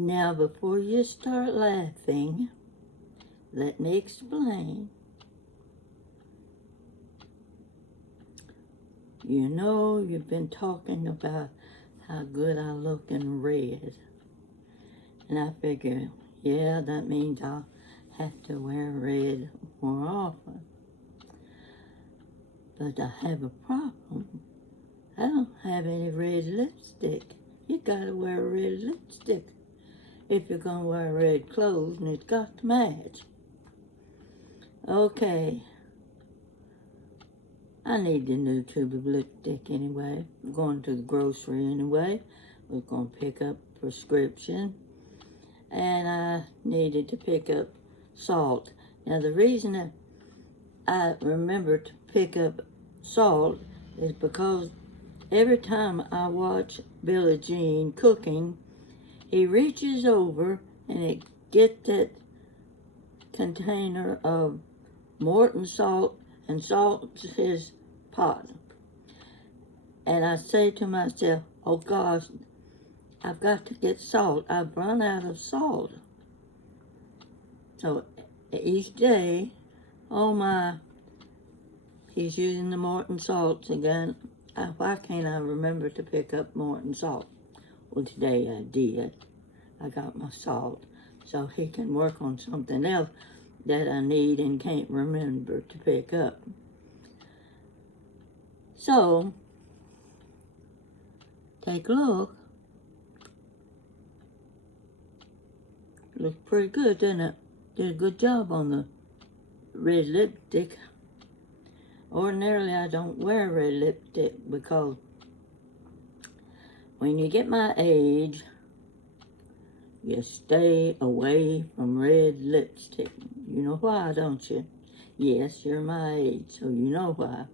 Now, before you start laughing, let me explain. You know, you've been talking about how good I look in red. And I figure, yeah, that means I'll have to wear red more often. But I have a problem. I don't have any red lipstick. You gotta wear red lipstick if you're gonna wear red clothes, and it's got to match. Okay. I need a new tube of lipstick anyway. I'm going to the grocery anyway. We're going to pick up prescription. And I needed to pick up salt. Now the reason that I remember to pick up salt is because every time I watch Billie Jean cooking, he reaches over and it gets that container of Morton salt and salts his pot. And I say to myself, oh gosh, I've got to get salt. I've run out of salt. So each day, oh my, he's using the Morton salts again. Why can't I remember to pick up Morton salt? Well, today I did. I got my salt. So he can work on something else that I need and can't remember to pick up. So, take a look. Looks pretty good, doesn't it? Did a good job on the red lipstick. Ordinarily, I don't wear red lipstick because when you get my age, you stay away from red lipstick. You know why, don't you? Yes, you're my age, so you know why.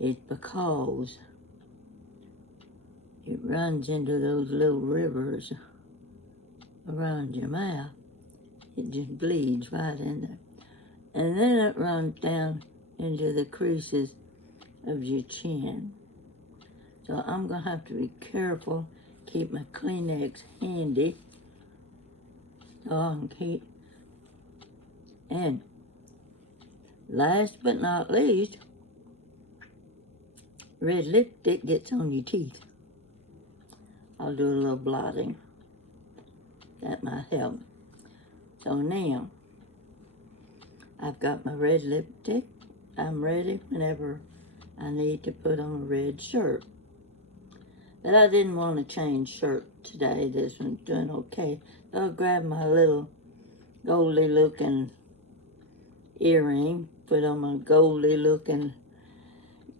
It's because it runs into those little rivers around your mouth. It just bleeds right in there. And then it runs down into the creases of your chin. So I'm going to have to be careful, keep my Kleenex handy, so I can keep. And last but not least, red lipstick gets on your teeth. I'll do a little blotting. That might help. So now, I've got my red lipstick. I'm ready whenever I need to put on a red shirt. But I didn't want to change shirt today. This one's doing okay. So I'll grab my little goldy looking earring, put on my goldy looking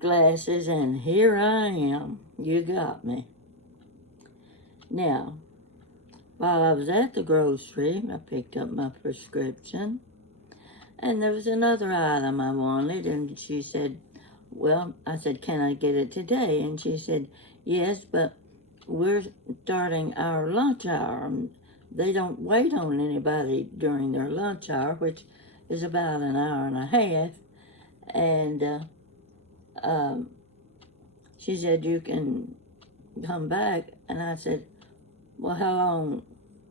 glasses, and here I am. You got me. Now, while I was at the grocery, I picked up my prescription, and there was another item I wanted, and she said, well, I said, can I get it today? And she said, yes, but we're starting our lunch hour. They don't wait on anybody during their lunch hour, which is about an hour and a half. And she said, you can come back. And I said, well, how long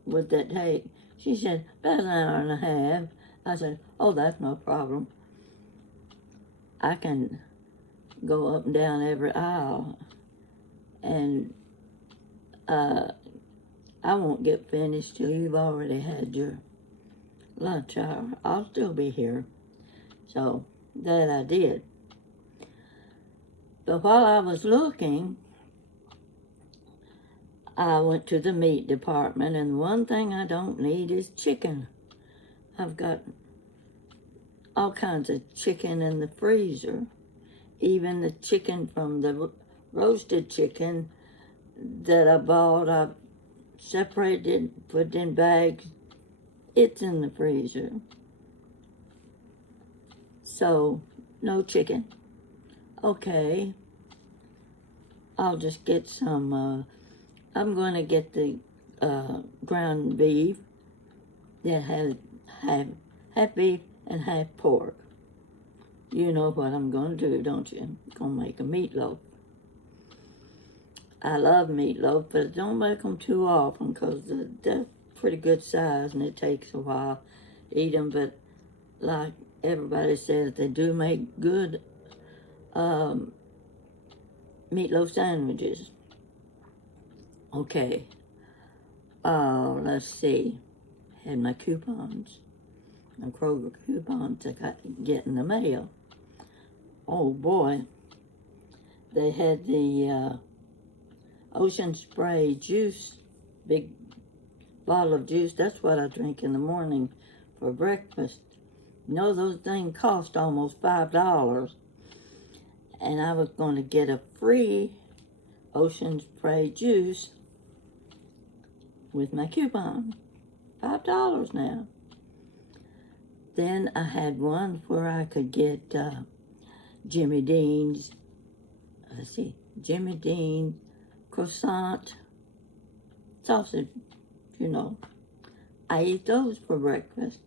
would that take? She said, about an hour and a half. I said, oh, that's no problem. I can go up and down every aisle, and I won't get finished till you've already had your lunch hour. I'll still be here. So that I did. But while I was looking, I went to the meat department, and one thing I don't need is chicken. I've got all kinds of chicken in the freezer. Even the chicken from the roasted chicken that I bought, I separated, put in bags. It's in the freezer. So, no chicken. Okay. I'll just get some, I'm going to get the ground beef that has half beef and half pork. You know what I'm going to do, don't you? I'm going to make a meatloaf. I love meatloaf, but don't make them too often because they're pretty good size and it takes a while to eat them. But like everybody says, they do make good meatloaf sandwiches. Okay, let's see. Had my coupons, my Kroger coupons I got to get in the mail. Oh boy, they had the Ocean Spray juice, big bottle of juice. That's what I drink in the morning for breakfast. You know, those things cost almost $5. And I was going to get a free Ocean Spray juice with my coupon. $5 now. Then I had one where I could get Jimmy Dean's, Jimmy Dean croissant sausage, you know. I eat those for breakfast.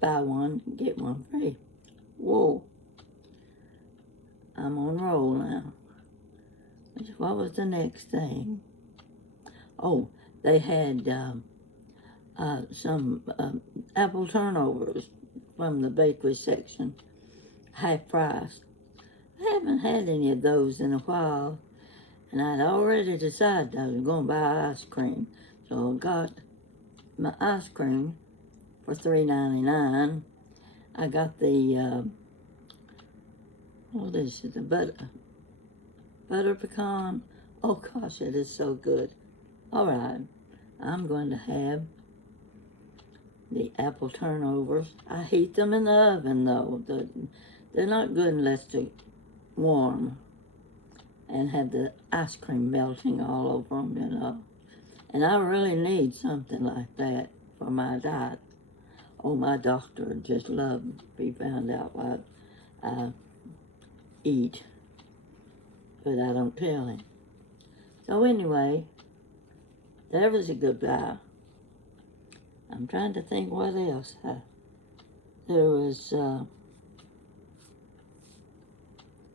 Buy one, get one free. Whoa. I'm on roll now. What was the next thing? Oh, they had some apple turnovers from the bakery section, half price. I haven't had any of those in a while, and I'd already decided I was going to buy ice cream. So I got my ice cream for $3.99. I got the, what is it, the butter pecan. Oh gosh, it is so good. All right, I'm going to have the apple turnovers. I heat them in the oven though. They're not good unless they're warm and have the ice cream melting all over them, you know. And I really need something like that for my diet. Oh, my doctor would just love to be found out what I eat, but I don't tell him. So anyway, that was a good buy. I'm trying to think what else.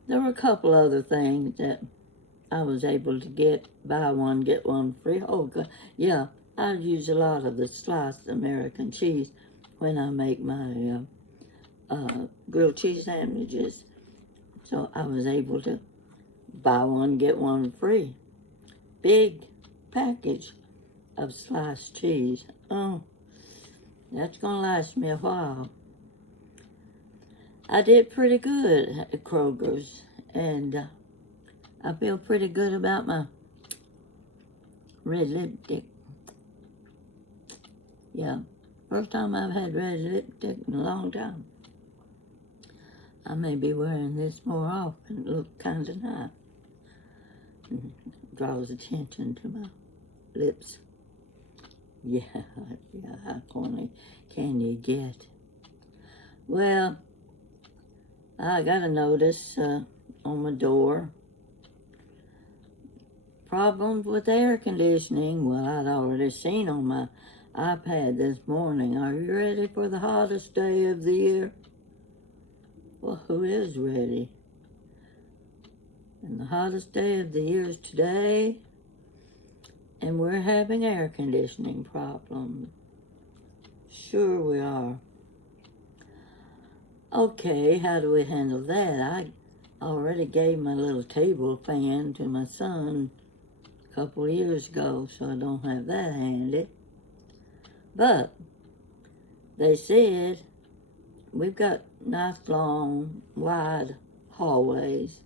There were a couple other things that I was able to get, buy one, get one free. Oh, God. Yeah, I use a lot of the sliced American cheese when I make my grilled cheese sandwiches. So I was able to buy one, get one free. Big package of sliced cheese. Oh, that's going to last me a while. I did pretty good at Kroger's, and I feel pretty good about my red lipstick. Yeah, first time I've had red lipstick in a long time. I may be wearing this more often. It looks kind of nice. Draws attention to my lips. Yeah, how corny can you get? Well, I got a notice on my door. Problems with air conditioning. Well, I'd already seen on my iPad this morning. Are you ready for the hottest day of the year? Well, who is ready? And the hottest day of the year is today, and we're having air conditioning problems. Sure we are. Okay, how do we handle that? I already gave my little table fan to my son a couple of years ago, so I don't have that handy. But they said we've got nice, long, wide hallways,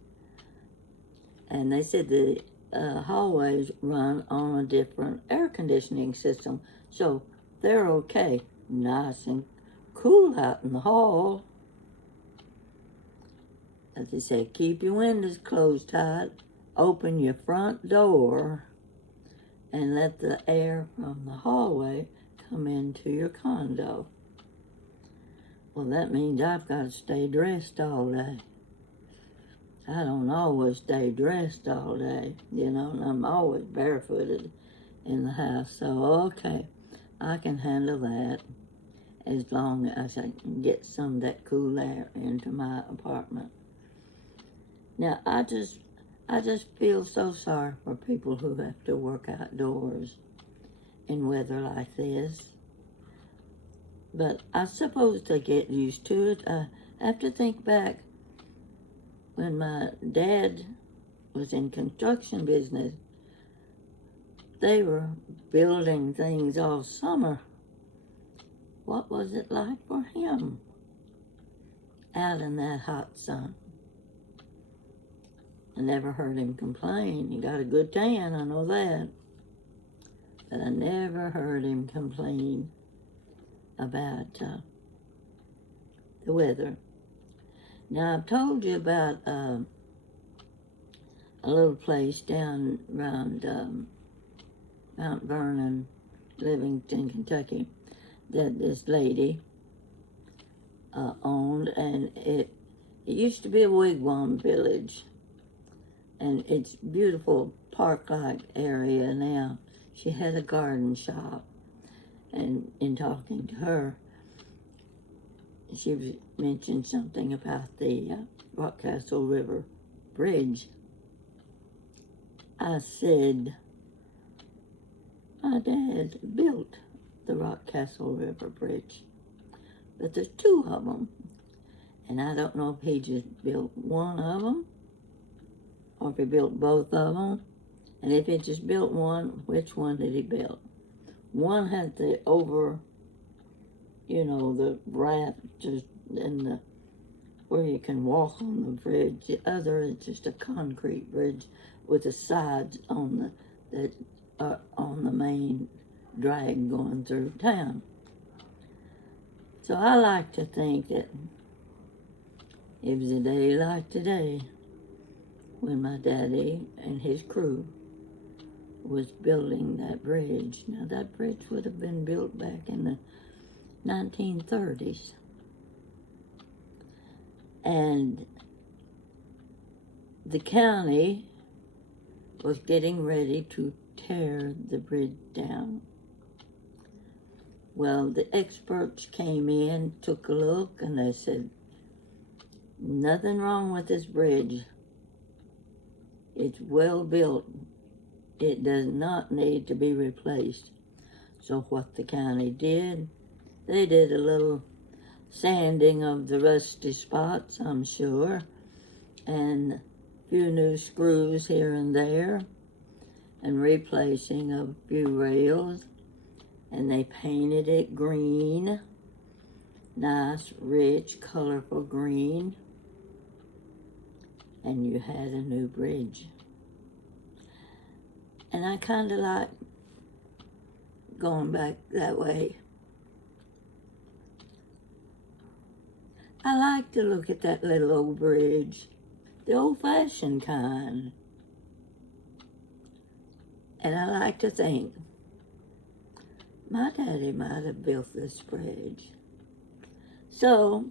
and they said the hallways run on a different air conditioning system, so they're okay. Nice and cool out in the hall. As they said, keep your windows closed tight, open your front door, and let the air from the hallway come into your condo. Well, that means I've got to stay dressed all day. I don't always stay dressed all day, you know, and I'm always barefooted in the house. So, okay, I can handle that as long as I can get some of that cool air into my apartment. Now, I just I just feel so sorry for people who have to work outdoors in weather like this. But I suppose they get used to it. I have to think back when my dad was in construction business. They were building things all summer. What was it like for him out in that hot sun? I never heard him complain. He got a good tan, I know that. But I never heard him complain about the weather. Now, I've told you about a little place down around Mount Vernon, Livingston, Kentucky, that this lady owned, and it used to be a wigwam village, and it's beautiful park-like area now. She had a garden shop, and in talking to her, she mentioned something about the Rockcastle River Bridge. I said, my dad built the Rockcastle River Bridge, but there's two of them, and I don't know if he just built one of them or if he built both of them, and if he just built one, which one did he build? One had the the raft just in the where you can walk on the bridge. The other is just a concrete bridge with the sides on the main drag going through town. So I like to think that it was a day like today when my daddy and his crew was building that bridge. Now that bridge would have been built back in the 1930s. And the county was getting ready to tear the bridge down. Well, the experts came in, took a look, and they said, nothing wrong with this bridge. It's well built. It does not need to be replaced. So what the county did, they did a little sanding of the rusty spots, I'm sure, and a few new screws here and there, and replacing of a few rails, and they painted it green, nice, rich, colorful green, and you had a new bridge. And I kind of like going back that way. I like to look at that little old bridge, the old-fashioned kind. And I like to think, my daddy might have built this bridge. So,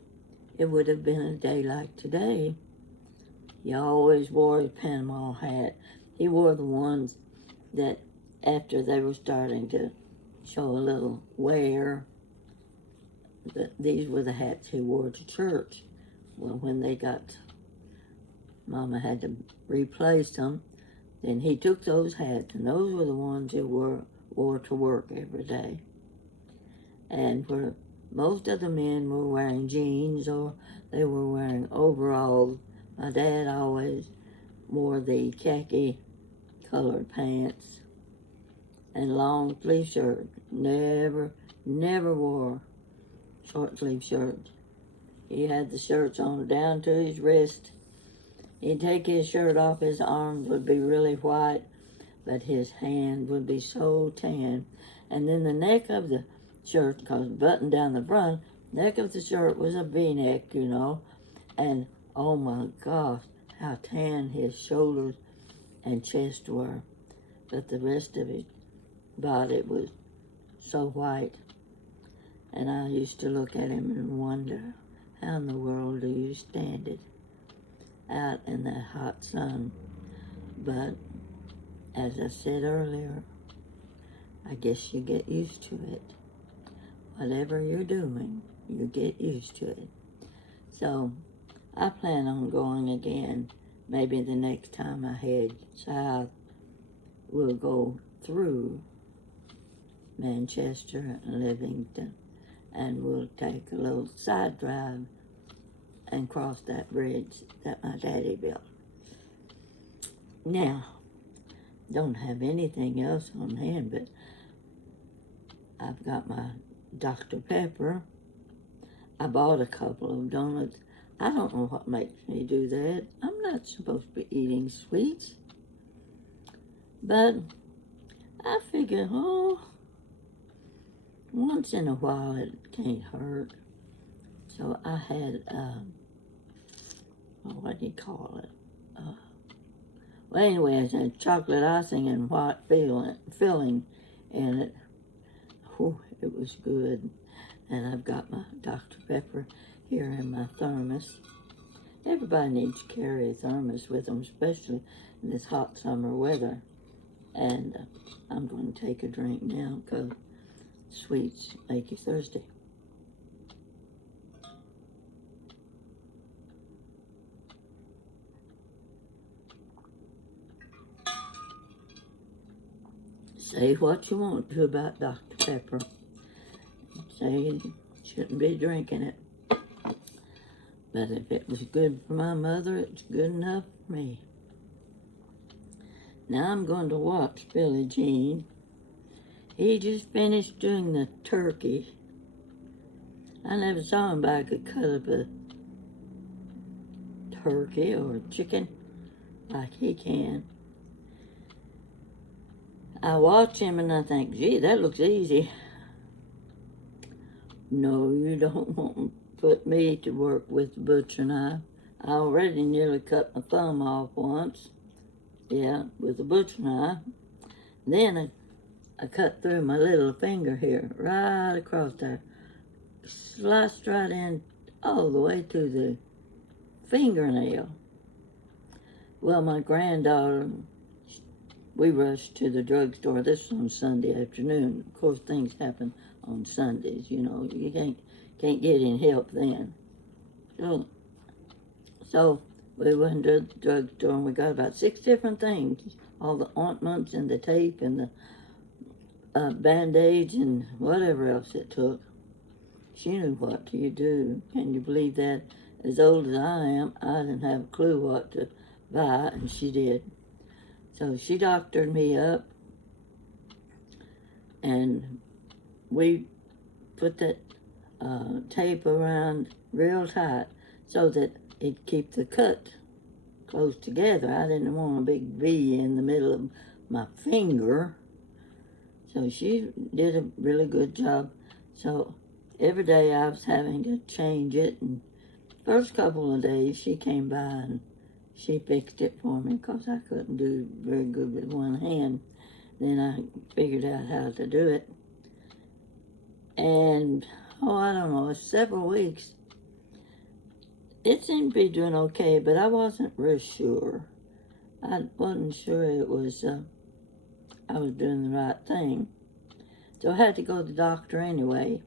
it would have been a day like today. He always wore his Panama hat. He wore the ones that after they were starting to show a little wear, these were the hats he wore to church. Well, when Mama had to replace them, then he took those hats, and those were the ones he wore to work every day. And where most of the men were wearing jeans or they were wearing overalls, my dad always wore the khaki colored pants and long sleeve shirt. Never wore short sleeve shirts. He had the shirts on down to his wrist. He'd take his shirt off, his arms would be really white, but his hand would be so tan. And then the neck of the shirt, because button down the front, neck of the shirt was a V-neck, and oh my gosh, how tan his shoulders and chest were. But the rest of his body was so white. And I used to look at him and wonder, how in the world do you stand it out in that hot sun? But as I said earlier, I guess you get used to it. Whatever you're doing, you get used to it. So I plan on going again maybe the next time I head south, we'll go through Manchester and Livingston, and we'll take a little side drive and cross that bridge that my daddy built. Now, don't have anything else on hand, but I've got my Dr. Pepper. I bought a couple of donuts. I don't know what makes me do that. I'm not supposed to be eating sweets. But I figure, once in a while it can't hurt. So I had, what do you call it? Well, anyway, it had chocolate icing and white filling in it. Whew, it was good. And I've got my Dr. Pepper here in my thermos. Everybody needs to carry a thermos with them, especially in this hot summer weather. And I'm going to take a drink now because sweets make you thirsty. Say what you want to about Dr. Pepper. Say you shouldn't be drinking it. But if it was good for my mother, it's good enough for me. Now I'm going to watch Billie Jean. He just finished doing the turkey. I never saw him, but I could cut up a turkey or a chicken like he can. I watch him and I think, gee, that looks easy. No, you don't want to put me to work with the butcher knife. I already nearly cut my thumb off once. Yeah, with a butcher knife. Then I cut through my little finger here, right across there. Sliced right in all the way to the fingernail. Well, my granddaughter, we rushed to the drugstore. This was on Sunday afternoon. Of course, things happen on Sundays, you know. You can't get any help then. So we went to the drugstore and we got about 6 different things. All the ointments and the tape and the Band-Aids and whatever else it took. She knew what to do. Can you believe that? As old as I am, I didn't have a clue what to buy, and she did. So she doctored me up, and we put that tape around real tight so that it'd keep the cut close together. I didn't want a big V in the middle of my finger. So she did a really good job. So every day I was having to change it. And first couple of days she came by and she fixed it for me because I couldn't do very good with one hand. Then I figured out how to do it. And, I don't know, several weeks. It seemed to be doing okay, but I wasn't real sure. I wasn't sure it was, I was doing the right thing. So I had to go to the doctor anyway.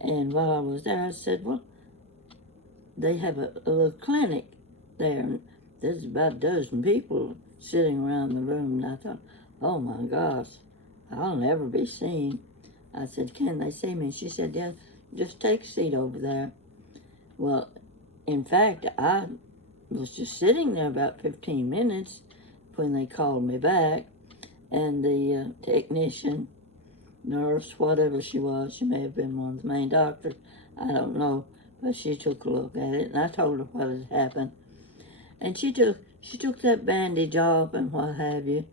And while I was there, I said, well, they have a little clinic there. And there's about a dozen people sitting around the room. And I thought, oh my gosh, I'll never be seen. I said, can they see me? She said, yeah, just take a seat over there. Well, in fact, I was just sitting there about 15 minutes when they called me back. And the technician, nurse, whatever she was, she may have been one of the main doctors, I don't know, but she took a look at it, and I told her what had happened. And she took that bandage off and what have you,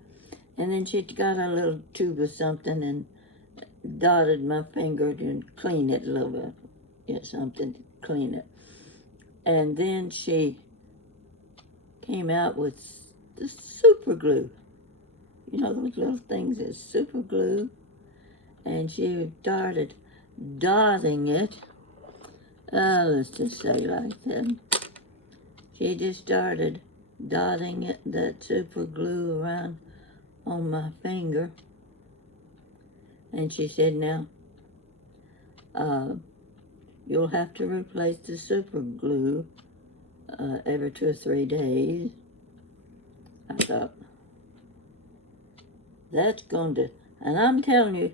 and then she got a little tube of something and dotted my finger to clean it a little bit, something to clean it. And then she came out with the super glue. You know those little things that's super glue? And she started dotting it. Let's just say like that. She just started dotting it, that super glue around on my finger. And she said, now, you'll have to replace the super glue every 2 or 3 days. I thought, that's going to, and I'm telling you,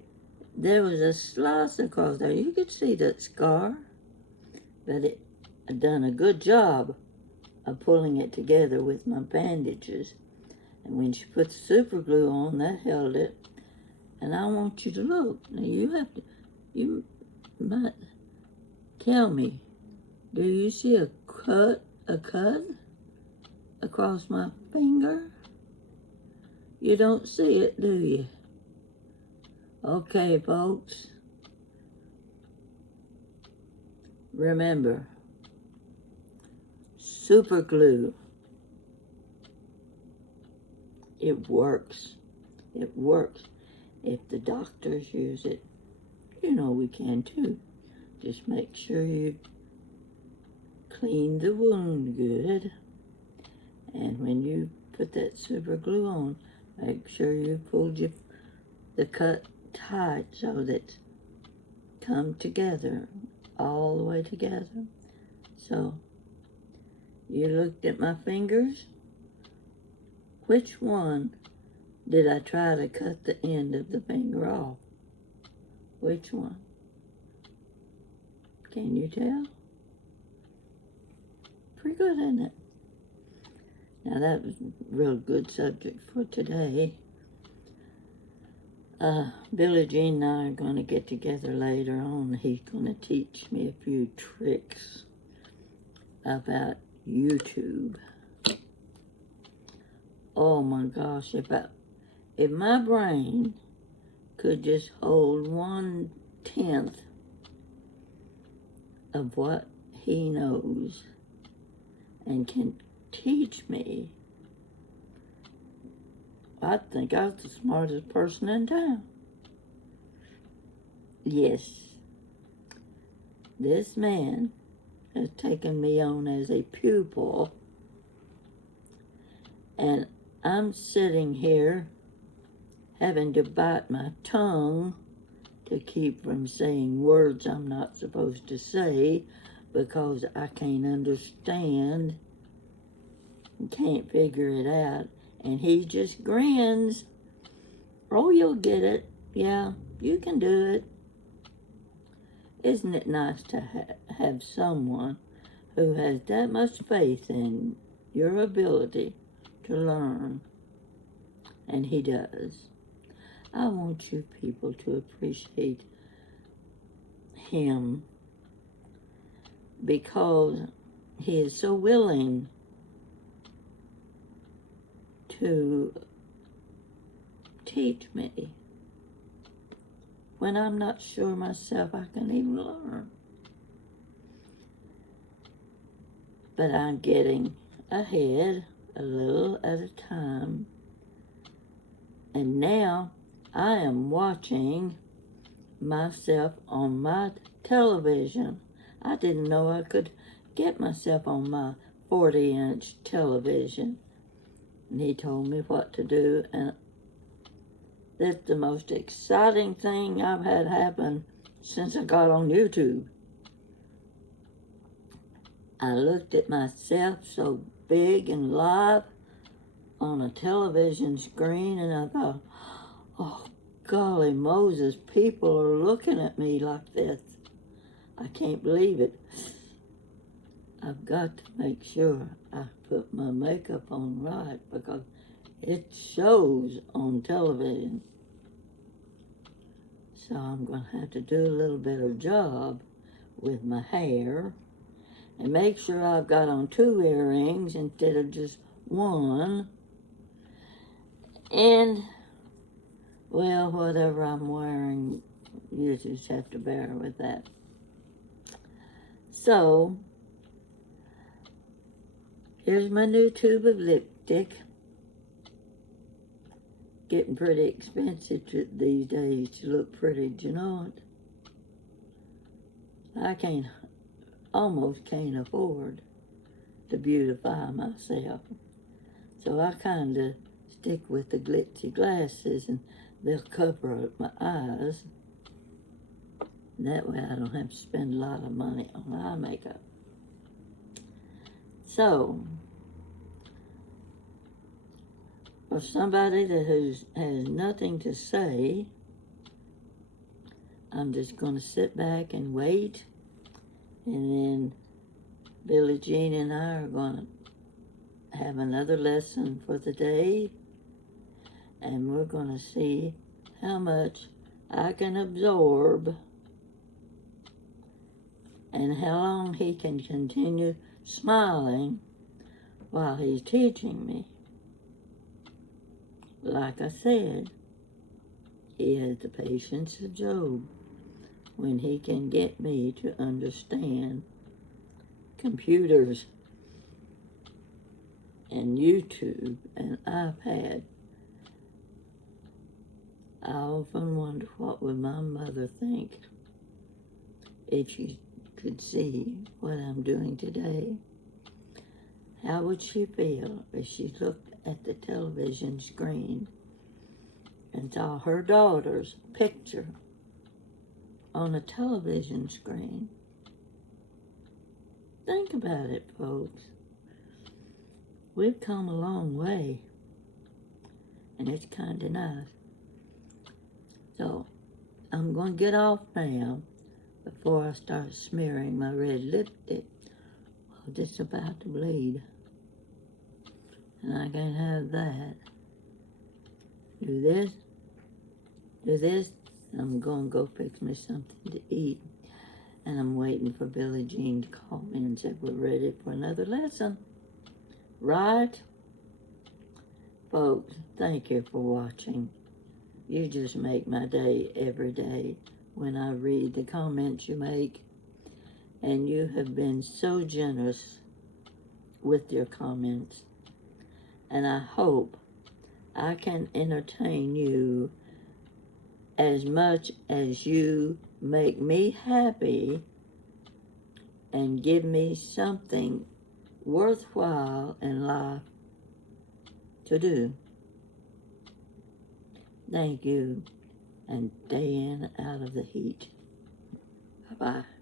there was a slice across there. You could see that scar, but it had done a good job of pulling it together with my bandages. And when she put the super glue on, that held it. And I want you to look. Now you might tell me, do you see a cut across my finger? You don't see it, do you? Okay, folks. Remember, super glue. It works. It works. If the doctors use it, you know we can too. Just make sure you clean the wound good. And when you put that super glue on, make sure you pulled the cut tight so that it's come together, all the way together. So, you looked at my fingers? Which one did I try to cut the end of the finger off? Which one? Can you tell? Pretty good, isn't it? Now that was a real good subject for today. Billie Jean and I are going to get together later on. He's going to teach me a few tricks about YouTube. Oh my gosh, if my brain could just hold 1/10 of what he knows and can teach me, I think I was the smartest person in town. Yes, this man has taken me on as a pupil, and I'm sitting here having to bite my tongue to keep from saying words I'm not supposed to say because I can't understand and can't figure it out. And he just grins. Oh, you'll get it. Yeah, you can do it. Isn't it nice to have someone who has that much faith in your ability to learn? And he does. I want you people to appreciate him because he is so willing to teach me when I'm not sure myself I can even learn. But I'm getting ahead a little at a time. And now I am watching myself on my television. I didn't know I could get myself on my 40-inch television. And he told me what to do, and that's the most exciting thing I've had happen since I got on YouTube. I looked at myself so big and live on a television screen, and I thought, oh, golly Moses, people are looking at me like this. I can't believe it. I've got to make sure I put my makeup on right because it shows on television. So I'm going to have to do a little better job with my hair and make sure I've got on 2 earrings instead of just 1. And, well, whatever I'm wearing, you just have to bear with that. So, here's my new tube of lipstick. Getting pretty expensive these days to look pretty, do you know it? I almost can't afford to beautify myself. So I kind of stick with the glitzy glasses, and they'll cover up my eyes. And that way I don't have to spend a lot of money on eye makeup. So, for somebody that has nothing to say, I'm just going to sit back and wait, and then Billie Jean and I are going to have another lesson for the day, and we're going to see how much I can absorb and how long he can continue smiling while he's teaching me. Like I said, he has the patience of Job when he can get me to understand computers and YouTube and iPad. I often wonder what would my mother think if she could see what I'm doing today. How would she feel if she looked at the television screen and saw her daughter's picture on a television screen? Think about it, folks. We've come a long way, and it's kind of nice. So, I'm going to get off now before I start smearing my red lipstick. I'm just about to bleed, and I can't have that. Do this, and I'm going to go fix me something to eat. And I'm waiting for Billie Jean to call me and say we're ready for another lesson. Right? Folks, thank you for watching. You just make my day every day when I read the comments you make. And you have been so generous with your comments. And I hope I can entertain you as much as you make me happy and give me something worthwhile in life to do. Thank you, and stay in out of the heat. Bye-bye.